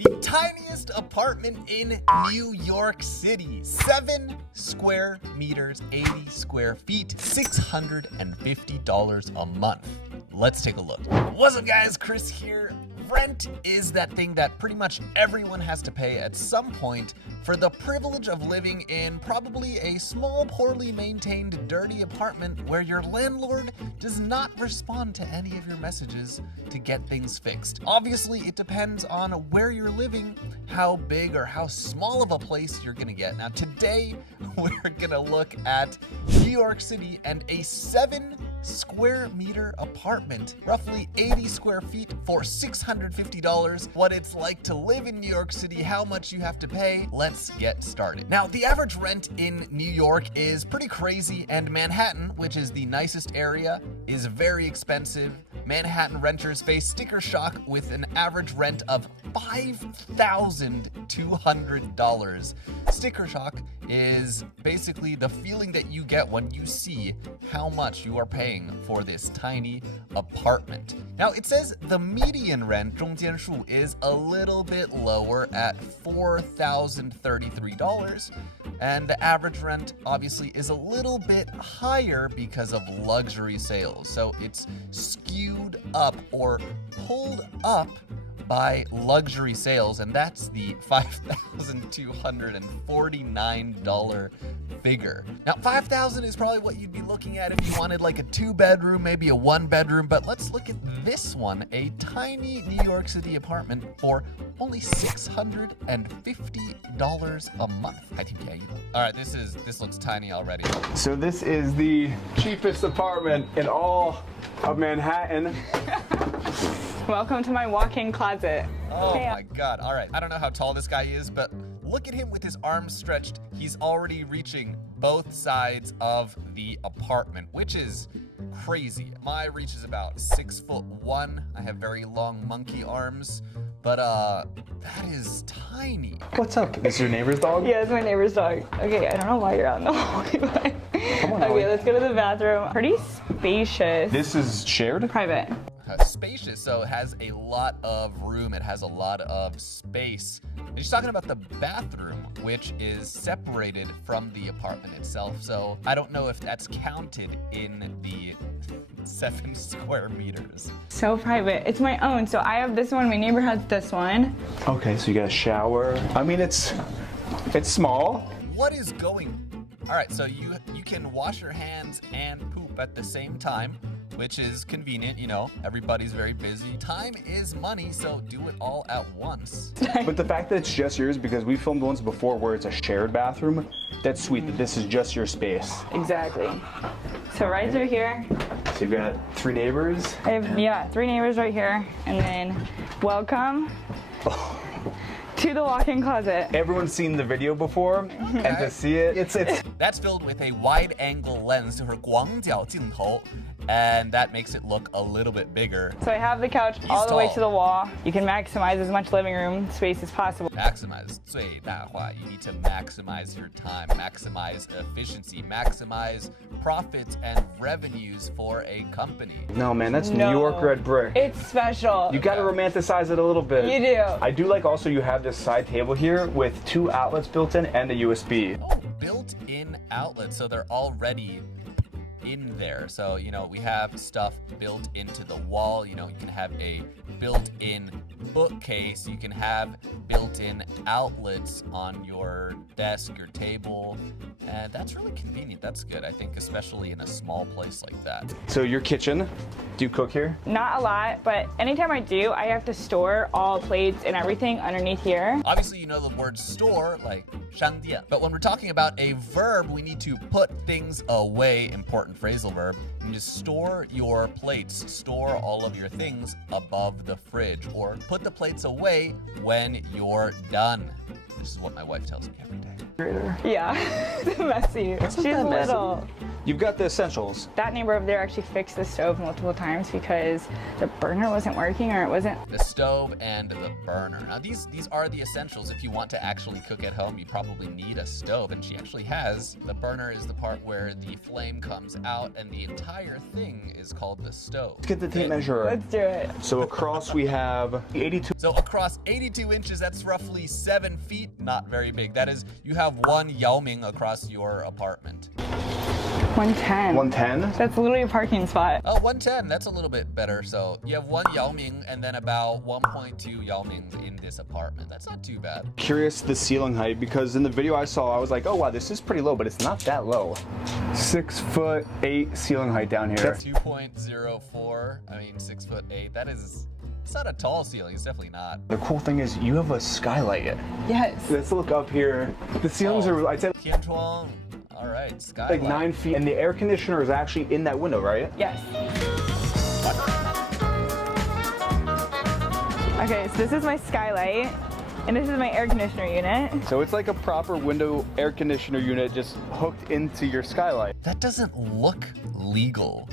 The tiniest apartment in New York City. 7 square meters, 80 square feet, $650 a month. Let's take a look. What's up, guys? Chris here. Rent is that thing that pretty much everyone has to pay at some point for the privilege of living in probably a small, poorly maintained, dirty apartment where your landlord does not respond to any of your messages to get things fixed. Obviously, it depends on where you're living, how big or how small of a place you're gonna get. Now, today, we're gonna look at New York City and a 7 square meter apartment, roughly 80 square feet for $650, what it's like to live in New York City, how much you have to pay. Let's get started. Now, the average rent in New York is pretty crazy, and Manhattan, which is the nicest area, is very expensive. Manhattan renters face sticker shock with an average rent of $5,200. Sticker shock is basically the feeling that you get when you see how much you are paying for this tiny apartment. Now, it says the median rent, 中间数, is a little bit lower at $4,033. And the average rent, obviously, is a little bit higher because of luxury sales. So it's skewed up or pulled up by luxury sales, and that's the $5,249 figure. Now, $5,000 is probably what you'd be looking at if you wanted like a 2-bedroom, maybe a 1-bedroom, but let's look at this one, a tiny New York City apartment for only $650 a month. All right, this looks tiny already. So this is the cheapest apartment in all of Manhattan. Welcome to my walk-in closet. Oh my God. All right. I don't know how tall this guy is, but look at him with his arms stretched. He's already reaching both sides of the apartment, which is crazy. My reach is about 6'1". I have very long monkey arms, but that is tiny. What's up? This is your neighbor's dog? Yeah, it's my neighbor's dog. Okay, I don't know why you're out in the hallway, but Come on, okay, let's go to the bathroom. Pretty spacious. This is shared? Private. Spacious, so it has a lot of room, it has a lot of space. And she's talking about the bathroom, which is separated from the apartment itself, so I don't know if that's counted in the 7 square meters. So private. It's my own, so I have this one, my neighbor has this one. Okay, so you got a shower. I mean, it's small. What is going? All right, so you can wash your hands and poop at the same time, which is convenient, you know, everybody's very busy. Time is money, so do it all at once. But the fact that it's just yours, because we filmed ones before where it's a shared bathroom, that's sweet that this is just your space. Exactly. So right through here. So you've got 3 neighbors? I have, 3 neighbors right here. And then welcome to the walk-in closet. Everyone's seen the video before, and to see it, it's... That's filled with a wide-angle lens, 就是广角镜头, and that makes it look a little bit bigger. So I have the couch all the way to the wall. You can maximize as much living room space as possible. Maximize 最大化. You need to maximize your time, maximize efficiency, maximize profits and revenues for a company. No, man, that's New York red brick. It's special. You gotta romanticize it a little bit. You do. I do like also you have this side table here with 2 outlets built in and a USB. Oh, built-in outlets, so they're already in there. So, you know, we have stuff built into the wall. You know, you can have a built-in bookcase. You can have built-in outlets on your desk, your table. And that's really convenient. That's good, I think, especially in a small place like that. So your kitchen, do you cook here? Not a lot, but anytime I do, I have to store all plates and everything underneath here. Obviously, you know the word store, like 商店. But when we're talking about a verb, we need to put things away, important phrasal verb. You need to store your plates, store all of your things above the fridge, or put the plates away when you're done. This is what my wife tells me every day. Yeah, it's messy. She's little. You've got the essentials. That neighbor over there actually fixed the stove multiple times because the burner wasn't working or it wasn't. The stove and the burner. Now these are the essentials. If you want to actually cook at home, you probably need a stove, and she actually has. The burner is the part where the flame comes out, and the entire thing is called the stove. Let's get the tape measure. Let's do it. So across we have 82. So across 82 inches, that's roughly 7 feet. Not very big. That is, you have one Yao Ming across your apartment. 110. 110? That's literally a parking spot. Oh, 110, that's a little bit better. So you have one Yao Ming and then about 1.2 Yao Mings in this apartment. That's not too bad. Curious the ceiling height, because in the video I saw, I was like, oh wow, this is pretty low, but it's not that low. 6'8" ceiling height down here. That's 2.04. I mean, 6'8". That is, it's not a tall ceiling. It's definitely not. The cool thing is you have a skylight. Yes. Let's look up here. The ceilings are, I'd say, Tian Chuang. All right, skylight. like 9 feet, and the air conditioner is actually in that window, right? Yes. Okay, so this is my skylight, and this is my air conditioner unit. So it's like a proper window air conditioner unit just hooked into your skylight. That doesn't look legal.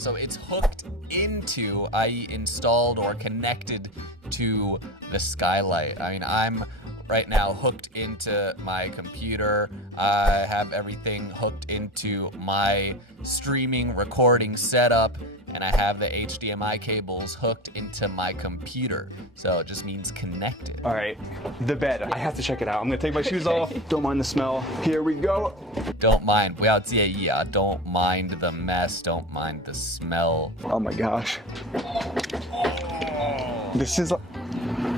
So it's hooked into, i.e. installed or connected to the skylight. I mean, I'm right now hooked into my computer. I have everything hooked into my streaming recording setup, and I have the HDMI cables hooked into my computer. So it just means connected. All right, the bed. I have to check it out. I'm gonna take my shoes off. Don't mind the smell. Here we go. Don't mind, 不要介意啊. Don't mind the mess. Don't mind the smell. Oh my gosh. This is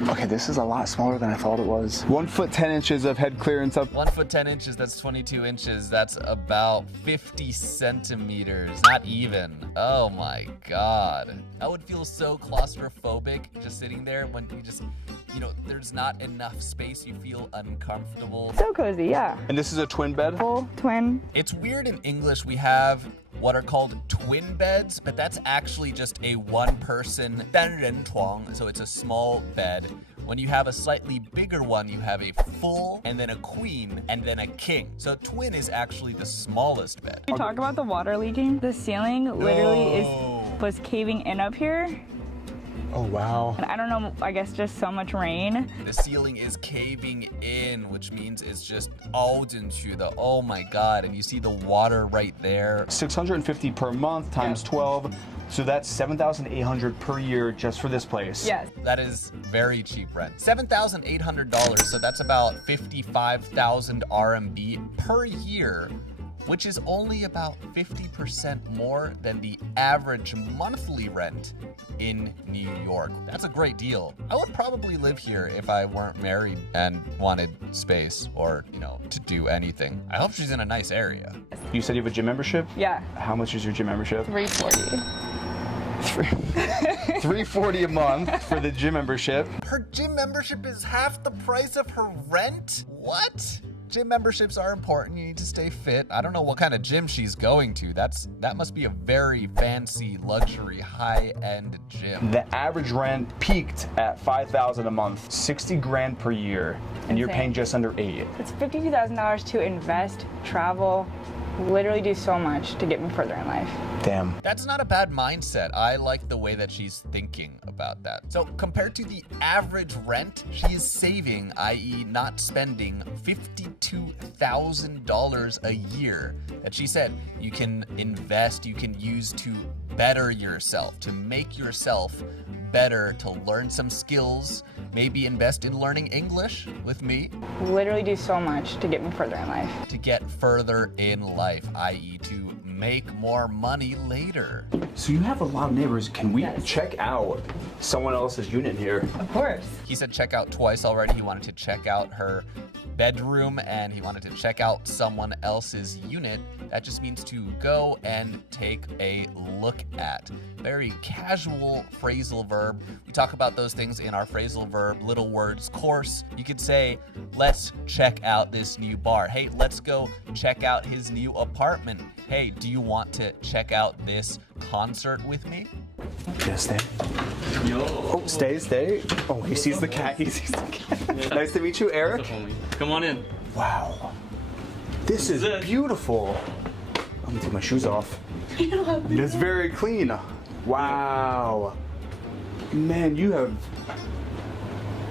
okay, this is a lot smaller than I thought it was. 1 foot 10 inches of head clearance up. 1 foot 10 inches, that's 22 inches. That's about 50 centimeters. Not even. Oh my God. I would feel so claustrophobic just sitting there when you just, you know, there's not enough space. You feel uncomfortable. So cozy, yeah. And this is a twin bed? Full twin. It's weird in English we have what are called twin beds, but that's actually just a one-person 单人床, so it's a small bed. When you have a slightly bigger one, you have a full, and then a queen, and then a king. So twin is actually the smallest bed. You talk about the water leaking. The ceiling literally was caving in up here. Oh wow. And I don't know, I guess just so much rain. The ceiling is caving in, which means it's just all into the, oh my God, and you see the water right there. 650 per month times 12. So that's $7,800 per year just for this place. Yes. That is very cheap rent. $7,800, so that's about 55,000 RMB per year, which is only about 50% more than the average monthly rent in New York. That's a great deal. I would probably live here if I weren't married and wanted space or, you know, to do anything. I hope she's in a nice area. You said you have a gym membership? Yeah. How much is your gym membership? $340. $340 a month for the gym membership. Her gym membership is half the price of her rent? What? Gym memberships are important. You need to stay fit. I don't know what kind of gym she's going to. That must be a very fancy, luxury, high-end gym. The average rent peaked at $5,000 a month, 60 grand per year, and you're paying just under $8,000. It's $52,000 to invest, travel, literally do so much to get me further in life. Damn. That's not a bad mindset. I like the way that she's thinking about that. So compared to the average rent, she is saving, i.e. not spending $52,000 a year that she said you can invest, you can use to better yourself, to make yourself better, to learn some skills, maybe invest in learning English with me. Literally do so much to get me further in life. To get further in life, i.e. to make more money later. So you have a lot of neighbors. Can we check out someone else's unit here? Of course. He said check out twice already. He wanted to check out her bedroom and he wanted to check out someone else's unit. That just means to go and take a look at. Very casual phrasal verb. We talk about those things in our phrasal verb little words course. You could say, let's check out this new bar. Hey, let's go check out his new apartment. Hey, do you want to check out this concert with me? Yeah, stay. Yo. Oh, stay. Oh, he sees the cat. Nice to meet you, Eric. Come on in. Wow. This is beautiful. I'm gonna take my shoes off. It's very clean. Wow. Man, you have...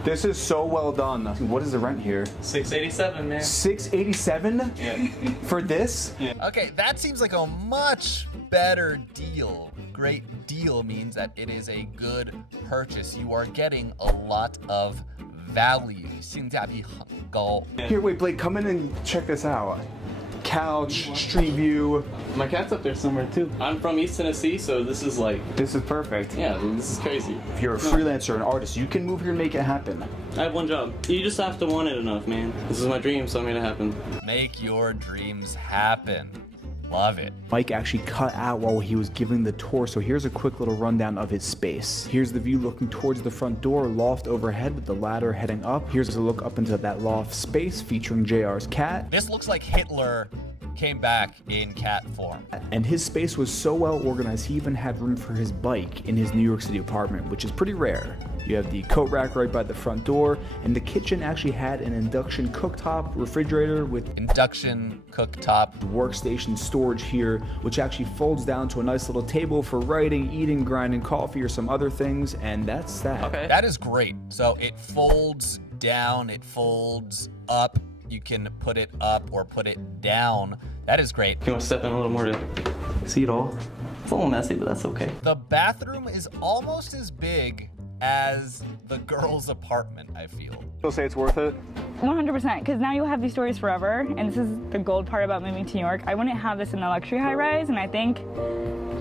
This is so well done. What is the rent here? $687, man. $687? Yeah. For this? Okay, that seems like a much better deal. Great deal means that it is a good purchase. You are getting a lot of value. 性价比很高. Here, wait, Blake, come in and check this out. Couch, street view. My cat's up there somewhere too. I'm from East Tennessee, so this is like, This is perfect. yeah, this is crazy. If you're a freelancer, an artist, you can move here and make it happen. I have one job. You just have to want it enough, man. This is my dream, so I'm gonna happen. Make your dreams happen. Love it. Mike actually cut out while he was giving the tour, so here's a quick little rundown of his space. Here's the view looking towards the front door, loft overhead with the ladder heading up. Here's a look up into that loft space featuring JR's cat. This looks like Hitler came back in cat form. And his space was so well organized, he even had room for his bike in his New York City apartment, which is pretty rare. You have the coat rack right by the front door, and the kitchen actually had an induction cooktop, refrigerator with Induction cooktop. workstation storage here, which actually folds down to a nice little table for writing, eating, grinding coffee, or some other things, and that's that. Okay. That is great. So it folds down, it folds up. You can put it up or put it down. That is great. You want to step in a little more to see it all? It's a little messy, but that's okay. The bathroom is almost as big as the girl's apartment, I feel. You'll say it's worth it? 100%, because now you'll have these stories forever, and this is the gold part about moving to New York. I wouldn't have this in a luxury high-rise, and I think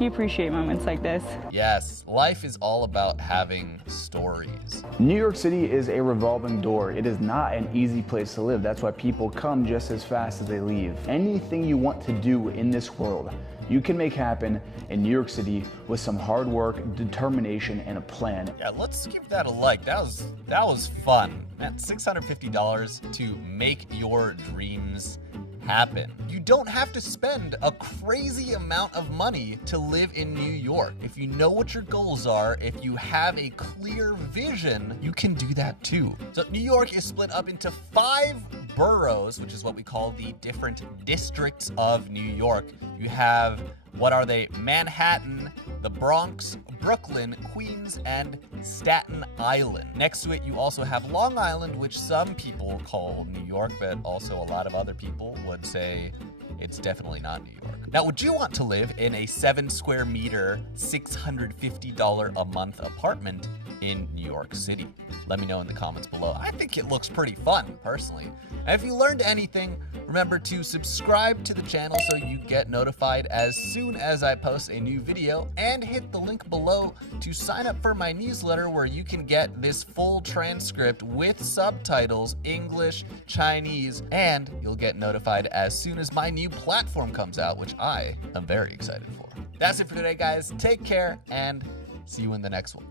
you appreciate moments like this. Yes, life is all about having stories. New York City is a revolving door. It is not an easy place to live. That's why people come just as fast as they leave. Anything you want to do in this world, you can make happen in New York City with some hard work, determination, and a plan. Yeah, let's give that a like. That was fun. Man, $650 to make your dreams happen. You don't have to spend a crazy amount of money to live in New York. If you know what your goals are, if you have a clear vision, you can do that too. So New York is split up into 5 boroughs, which is what we call the different districts of New York. You have, what are they? Manhattan, the Bronx, Brooklyn, Queens, and Staten Island. Next to it, you also have Long Island, which some people call New York, but also a lot of other people would say it's definitely not New York. Now, would you want to live in a 7 square meter, $650 a month apartment in New York City? Let me know in the comments below. I think it looks pretty fun, personally. And if you learned anything, remember to subscribe to the channel so you get notified as soon as I post a new video, and hit the link below to sign up for my newsletter where you can get this full transcript with subtitles, English, Chinese, and you'll get notified as soon as my new platform comes out, which I am very excited for. That's it for today, guys. Take care and see you in the next one.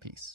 Peace.